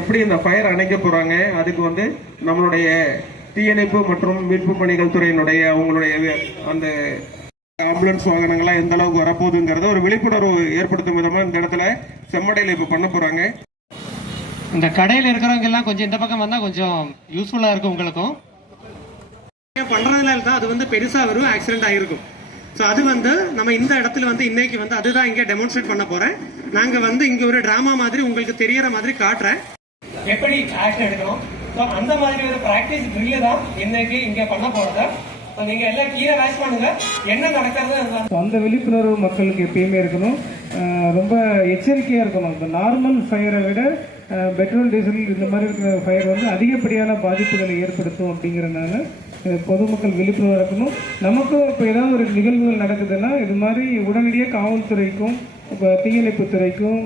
எப்படி இந்த ஃபயர் அணைக்க போறாங்க? அதுக்கு வந்து நம்மளுடைய தீயணைப்பு மற்றும் மீட்பு பணிகள் துறையினுடைய அவங்களுடைய அந்த ஆம்புலன்ஸ் வாகனங்கள்லாம் எந்த அளவுக்கு வரப்போகுதுங்கிறத ஒரு விழிப்புணர்வு ஏற்படுத்தும் விதமா இந்த இடத்துல செம்மடையில இப்ப பண்ண போறாங்க. இந்த கடையில் இருக்கிறவங்க எல்லாம் கொஞ்சம் இந்த பக்கம் வந்தா கொஞ்சம் யூஸ்ஃபுல்லா இருக்கும் உங்களுக்கும். பண்றதுனால தான் அது வந்து பெருசா வரும் ஆக்சிடென்ட் ஆயிருக்கும். ஸோ அது வந்து நம்ம இந்த இடத்துல வந்து இன்னைக்கு வந்து அதுதான் இங்க டெமான்ஸ்ட்ரேட் பண்ண போறேன். நாங்க வந்து இங்க ஒரு டிராமா மாதிரி உங்களுக்கு தெரியற மாதிரி காட்டுறேன். எப்படி ஆக்ஷன் எடுக்கணும்? ஸோ அந்த மாதிரி ஒரு ப்ராக்டிஸ் ட்ரில்லு தான் இன்னைக்கு இங்கே பண்ண போறத ஸோ நீங்கள் எல்லாம் கீழே வாய்ஸ் பண்ணுங்க. என்ன நடக்கிறது அந்த விழிப்புணர்வு மக்களுக்கு எப்பயுமே இருக்கணும். ரொம்ப எச்சரிக்கையாக இருக்கணும். இப்போ நார்மல் ஃபயரை விட பெட்ரோல் டீசல் இந்த மாதிரி இருக்கிற ஃபயர் வந்து அதிகப்படியான பாதிப்புகளை ஏற்படுத்தும் அப்படிங்கிறதுனால பொதுமக்கள் விழிப்புணர்வு இருக்கணும் நமக்கும் இப்போ ஏதாவது ஒரு நிகழ்வுகள் நடக்குதுன்னா இது மாதிரி உடனடியாக காவல்துறைக்கும் இப்போ தீயணைப்புத்துறைக்கும்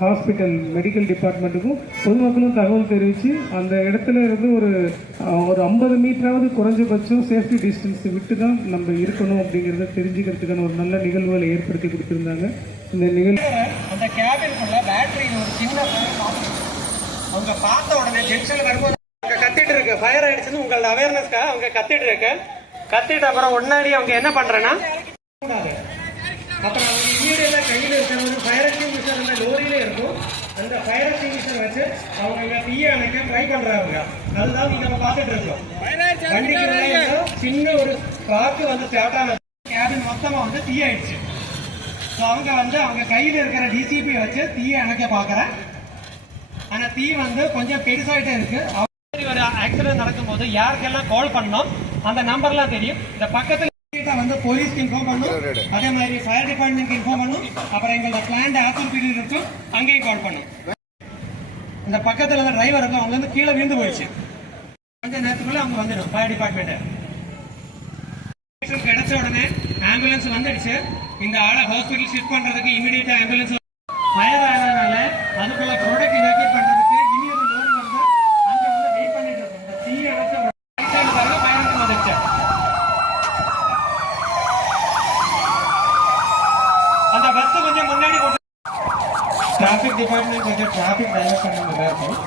ஹாஸ்பிட்டல் மெடிக்கல் டிபார்ட்மெண்ட்டுக்கும் பொதுமக்களும் தகவல் தெரிவித்து அந்த இடத்துல இருந்து ஒரு ஒரு ஐம்பது மீட்டராவது குறைஞ்சபட்சம் சேஃப்டி டிஸ்டன்ஸ் விட்டு தான் நம்ம இருக்கணும் அப்படிங்கிறத தெரிஞ்சுக்கிறதுக்கான ஒரு நல்ல நிகழ்வுகளை ஏற்படுத்தி கொடுத்துருந்தாங்க. இந்த நிகழ்வு அந்த கேபின்குள்ள பேட்டரி ஒரு சின்ன அவங்க பார்த்த உடனே டென்ஷன் வரும்போது கத்திட்டு இருக்கு ஃபயர் ஆயிடுச்சுன்னு உங்களோட அவேர்னஸ்க்காக அவங்க கத்திட்டு இருக்கு கத்திட்டு அப்புறம் முன்னாடி அவங்க என்ன பண்றேன்னா அப்புறம் அவங்க இமீடியட்டா கையில இருக்கிறது ஃபயர் எக்ஸ்டிங்விஷர் அந்த லோரியில இருக்கும். அந்த ஃபயர் எக்ஸ்டிங்விஷர் வச்சு அவங்க இங்க தீய அணைக்க ட்ரை பண்றாங்க. அதுதான் நீங்க நம்ம பார்த்துட்டு இருக்கோம். வண்டிக்கு சின்ன ஒரு காத்து வந்து ஸ்டார்ட் ஆனது. கேபின் மொத்தமா வந்து தீ ஆயிடுச்சு. ஸோ அவங்க வந்து அவங்க கையில் இருக்கிற டிசிபி வச்சு தீயை அணைக்க பார்க்குறேன். ஆனால் தீ வந்து கொஞ்சம் பெருசாயிட்டே இருக்கு. அப்படி ஒரு ஆக்சிடென்ட் நடக்கும்போது யாருக்கெல்லாம் கால் பண்ணோம் அந்த நம்பர்லாம் தெரியும். இந்த பக்கத்துல வந்து போலீஸ்க்கு இன்ஃபார்ம் பண்ணும். அதே மாதிரி ஃபயர் டிபார்ட்மெண்ட்க்கு இன்ஃபார்ம் பண்ணும். அப்புறம் எங்களோட பிளான்ட் ஆக்சன் பீரியட் இருக்கும். அங்கேயும் கால் பண்ணும். இந்த பக்கத்துல இருந்த டிரைவர் இருக்கும் அவங்க வந்து கீழே விழுந்து போயிடுச்சு. கொஞ்ச நேரத்துக்குள்ள அவங்க வந்துடும் ஃபயர் டிபார்ட்மெண்ட் கிடைச்ச உடனே ஆம்புலன்ஸ் வந்துடுச்சு. இந்த ஆளை ஹாஸ்பிட்டல் ஷிஃப்ட் பண்றதுக்கு இமிடியேட்டா ஆம்புலன்ஸ் ஃபயர் ஆனதுனால அதுக்குள்ள ப்ராடக்ட் எவாக்குவேட் பண்றதுக்கு இனி ஒரு லோன் வந்து அங்க வந்து வெயிட் பண்ணிட்டு இருக்கோம் இந்த தீ அடைச்ச ரைட் சைடு பாருங்க ஃபயர் வந்துடுச்சு அந்த பஸ் கொஞ்சம் முன்னாடி போட்டு டிராஃபிக் டிபார்ட்மெண்ட் கொஞ்சம் டிராஃபிக் டைவர்ட் பண்ண நல்லா இருக்கும்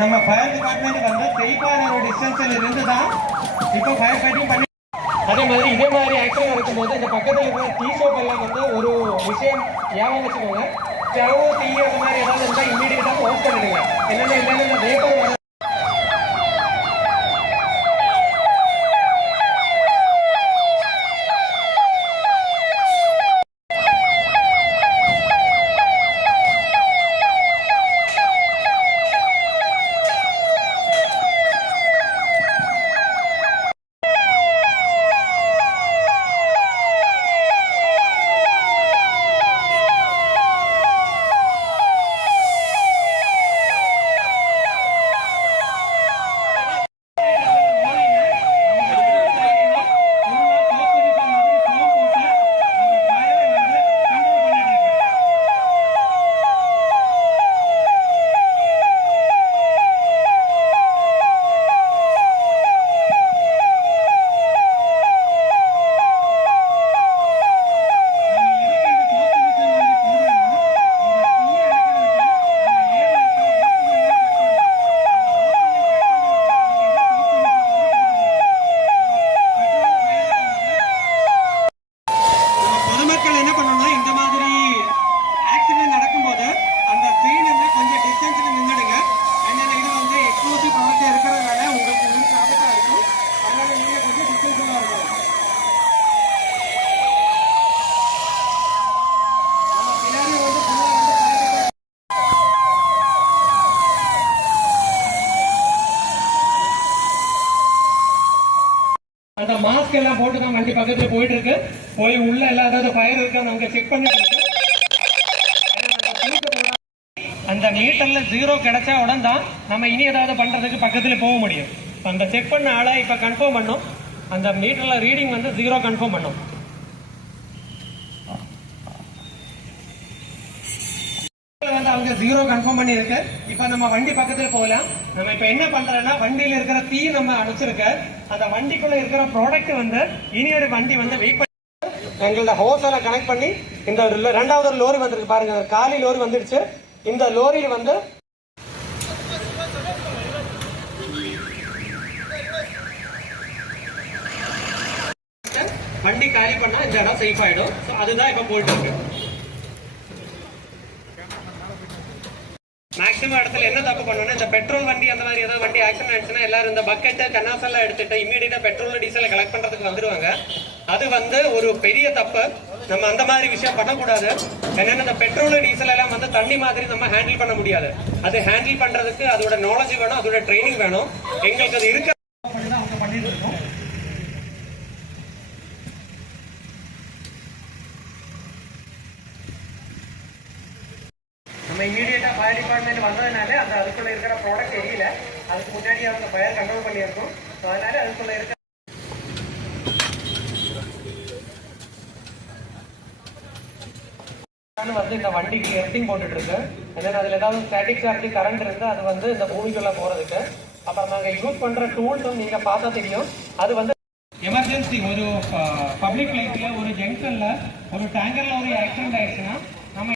நம்ம ஃபயர் டிபார்ட்மெண்ட் வந்து தெய்வான டிஸ்டன்ஸில் இருந்து தான் இப்போ ஃபயர் ஃபைட்டிங் பண்ணி அதே மாதிரி இதே மாதிரி ஆக்சிடென்ட் இருக்கும்போது இந்த பக்கத்தில் இருக்கிற டீ ஷாப் எல்லாம் வந்து ஒரு விஷயம் ஞாபகம் வச்சுக்கோங்க. ஸ்டவ் தீய அந்த மாதிரி ஏதாவது இருந்தால் இம்மீடியட்டாக ஆஃப் பண்ணிடுங்க. என்னென்ன இல்லைன்னு இந்த வேப்பம் வர பொதுமக்கள் என்ன பண்ணணும்னா இந்த மாதிரி ஆக்சிடென்ட் நடக்கும்போது அந்த சீன் வந்து கொஞ்சம் டிஸ்டன்ஸ்ல நின்றுடுங்க அதனால இது வந்து எக்ஸ்க்ளூசிவ் ப்ராடக்ட் இருக்கிறதுனால உங்களுக்கு உங்களுக்கு ஆபத்தா இருக்கும் அதனால நீங்க கொஞ்சம் டிஸ்டன்ஸ்ல இருக்கணும் நம்ம பின்னாடி வந்து full ஆ வந்து fire அந்த மாஸ்க் எல்லாம் போட்டு தான் வண்டி பக்கத்துல போயிட்டு இருக்கு போய் உள்ள எல்லாம் ஏதாவது ஃபயர் இருக்கான்னு அங்க செக் பண்ணிட்டு அந்த மீட்டர்ல ஜீரோ கிடைச்சா உடனே தான் நம்ம இனி ஏதாவது பண்றதுக்கு பக்கத்துல போக முடியும். அந்த செக் பண்ண ஆளை இப்ப கன்ஃபார்ம் பண்ணும். அந்த மீட்டர்ல ரீடிங் வந்து ஜீரோ கன்ஃபார்ம் பண்ணும். வந்து ஜீரோ கன்ஃபார்ம் பண்ணியிருக்கு. இப்ப நம்ம வண்டி பக்கத்துல போகலாம். நம்ம இப்ப என்ன பண்றோம்னா வண்டியில இருக்கிற தீ நம்ம அடைச்சிருக்க. அந்த வண்டிக்குள்ள இருக்கிற ப்ராடக்ட் வந்து இனி ஒரு வண்டி வந்து வெயிட் பண்ணி எங்களோட ஹோஸல கனெக்ட் பண்ணி இந்த ஒரு ரெண்டாவது ஒரு லோரி வந்திருக்கு. பாருங்க காலி லோரி வந்துடுச்சு இந்த லோரியில வந்து வண்டி காலி பண்ணா இந்த இடம் சேஃப் ஆயிடும். அதுதான் இப்ப போயிட்டு இருக்கு. மேக்ஸிமம் இடத்துல என்ன தப்பு பண்ணணும் இந்த பெட்ரோல் வண்டி அந்த மாதிரி ஏதாவது வண்டி ஆக்சிடென்ட் ஆயிடுச்சுன்னா எல்லாரும் இந்த பக்கெட்டு கண்ணாசெல்லாம் எடுத்துட்டு இமீடியட்டா பெட்ரோல் டீசலை கலெக்ட் பண்றதுக்கு வந்துருவாங்க. அது வந்து ஒரு பெரிய தப்பு. நம்ம அந்த மாதிரி விஷயம் பண்ணக்கூடாது. ஏன்னா இந்த பெட்ரோல் டீசல் எல்லாம் வந்து தண்ணி மாதிரி நம்ம ஹேண்டில் பண்ண முடியாது. அது ஹேண்டில் பண்றதுக்கு அதோட நாலேஜ் வேணும் அதோட ட்ரைனிங் வேணும். எங்களுக்கு அது இருக்க அவங்க பண்ணிட்டு இருக்கோம் நம்ம இமீடியட்டா ஃபயர் டிபார்ட்மெண்ட் வந்ததுனால அந்த அதுக்குள்ள இருக்கிற ப்ராடக்ட் தெரியல. அதுக்கு முன்னாடி அவங்க ஃபயர் கண்ட்ரோல் பண்ணியிருக்கோம். So அதனால அதுக்குள்ள இருக்க நான் வந்து இந்த வண்டிக்கு எர்த்திங் போட்டுட்டு இருக்கு ஏன்னா அதுல ஏதாவது ஸ்டாட்டிக் சார்ஜ் கரண்ட் இருந்து அது வந்து இந்த பூமிக்குள்ள போறதுக்கு. அப்புறம் நாங்க யூஸ் பண்ற டூல்ஸும் நீங்க பார்த்தா தெரியும். அது வந்து எமர்ஜென்சி ஒரு பப்ளிக் லைட்ல ஒரு ஜங்ஷன்ல ஒரு டேங்கர்ல ஒரு ஆக்சிடென்ட் ஆயிடுச்சுன்னா